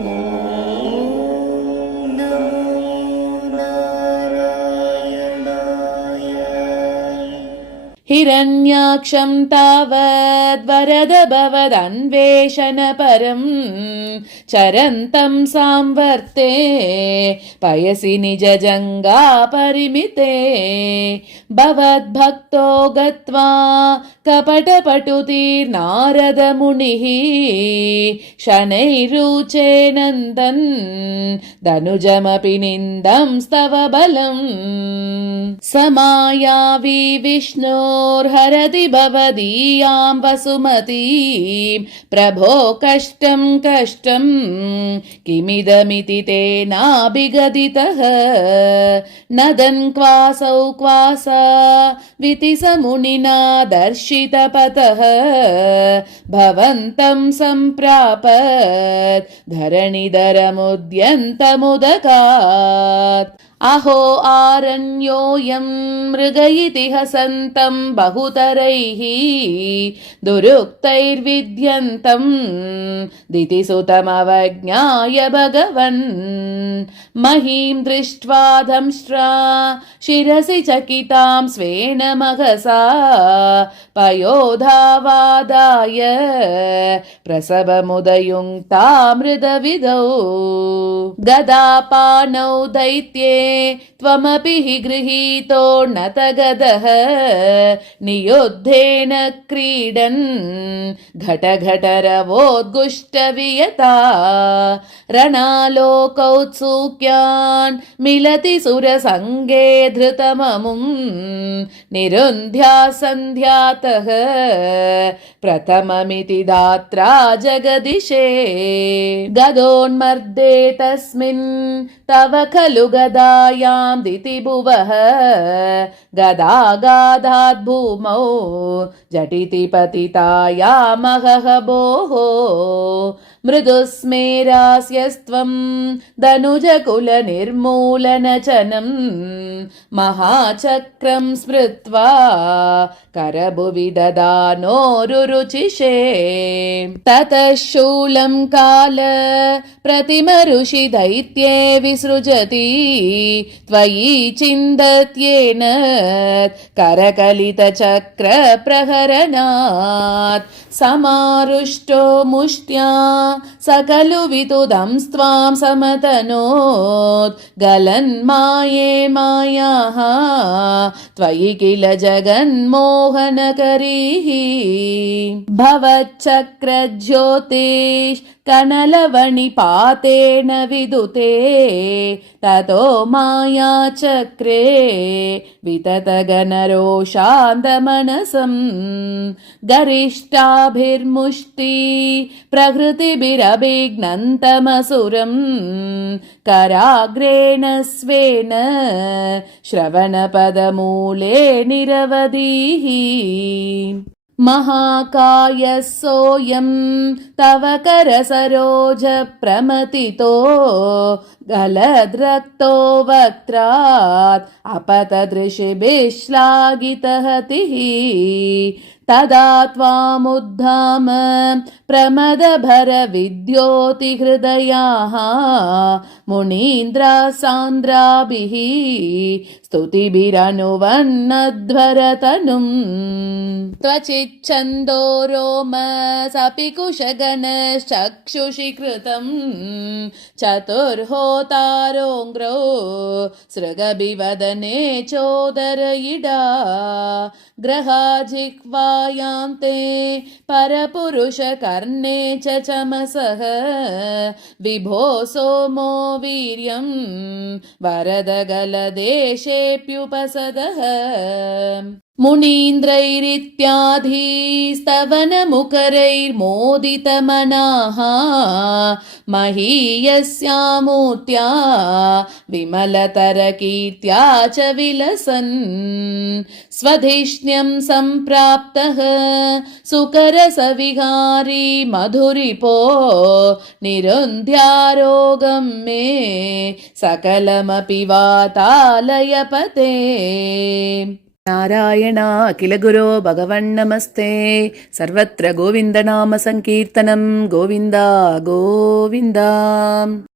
ॐ नमो नारायणाय। हिरण्याक्षं तावद्वरद भवदन्वेषणपरं चरन्तं सांवर्ते पयसि निजजङ्गापरिमिते भवद्भक्तो गत्वा कपटपटुतिर्नारदमुनिः शनैरुचे नन्दन् धनुजमपि निन्दं स्तव बलम् समायावि विष्णोर्हरति भवदीयां वसुमतीं प्रभो कष्टं कष्टं किमिदमिति तेनाभिगदितः नदन् क्वासौ क्वासा वितिसमुनिना दर्शितपतः भवन्तं सम्प्रापत् धरणिधरमुद्यन्तमुदकात् अहो आरण्योऽयं मृग इति हसन्तं बहुतरैः दुरुक्तैर्विद्यन्तं दितिसुतमवज्ञाय भगवन् महीं दृष्ट्वा दंष्ट्रा शिरसि चकितां स्वेन महसा पयोधावादाय प्रसवमुदयुङ्क्ता मृदविदौ गदापानौ दैत्ये त्वमपि हि गृहीतो नतगदः नियुद्धेन क्रीडन् घटघटरवोद्गुष्टवियता रणालोकौत्सुक्यान् मिलति सुरसङ्गे धृतममुं निरुन्ध्या सन्ध्यातः प्रथममिति दात्रा जगदिशे गदोन्मर्दे तस्मिन् तव खलु गदायां दितिभुवः गदागाधात् भूमौ झटिति पतितायामहह भोः मृदुस्मेरास्यस्त्वं धनुजकुलनिर्मूलनचनं महाचक्रं स्मृत्वा करभुवि ददानोरुरुचिषे ततः शूलं काल प्रतिमऋषि दैत्ये विसृजति त्वयि चिन्तत्येन करकलितचक्रप्रहरणात् समारुष्टो मुष्ट्या सकलु वितुदं स्त्वां समतनोत् गलन्माये मायाः त्वयि किल जगन्मोहनकरीः भवच्चक्रज्योतिः कनलवणिपातेन विदुते ततो मायाचक्रे विततगनरोषान्तमनसं गरिष्ठाभिर्मुष्टि प्रकृतिभिरभिघ्नन्तमसुरं कराग्रेण स्वेन श्रवणपदमूले निरवधिः महाकायः सोऽयं तव करसरोज प्रमथितो गलद्रक्तो वक्त्रात् अपतदृशिभिः श्लाघितहतिः तदा त्वामुद्धाम प्रमदभरविद्योतिहृदयाः मुनीन्द्रासान्द्राभिः स्तुतिभिरनुवन्नध्वरतनुम् त्वचिच्छन्दो रोमसपि कुशगणश्चक्षुषि कृतं चतुर्होतारोऽङ्ग्रौ सृगभिवदने चोदरयिडा ग्रहाजिह्वायां ते परपुरुषकर्णे च चमसः विभो सोमो वीर्यं वरदगलदेशेऽप्युपसदः मुनीन्द्रैरित्याधिस्तवनमुखरैर्मोदितमनाः महीयस्यामूर्त्या विमलतरकीर्त्या च विलसन् स्वधिष्ण्यं सम्प्राप्तः सुकरसविहारी मधुरिपो निरुन्ध्यारोगं मे सकलमपि वातालयपते। നാരായണ അഖില ഗുരോ ഭഗവൻ നമസ്തേ. സർവത്ര ഗോവിന്ദനാമ സങ്കീർത്തനം. ഗോവിന്ദ ഗോവിന്ദ.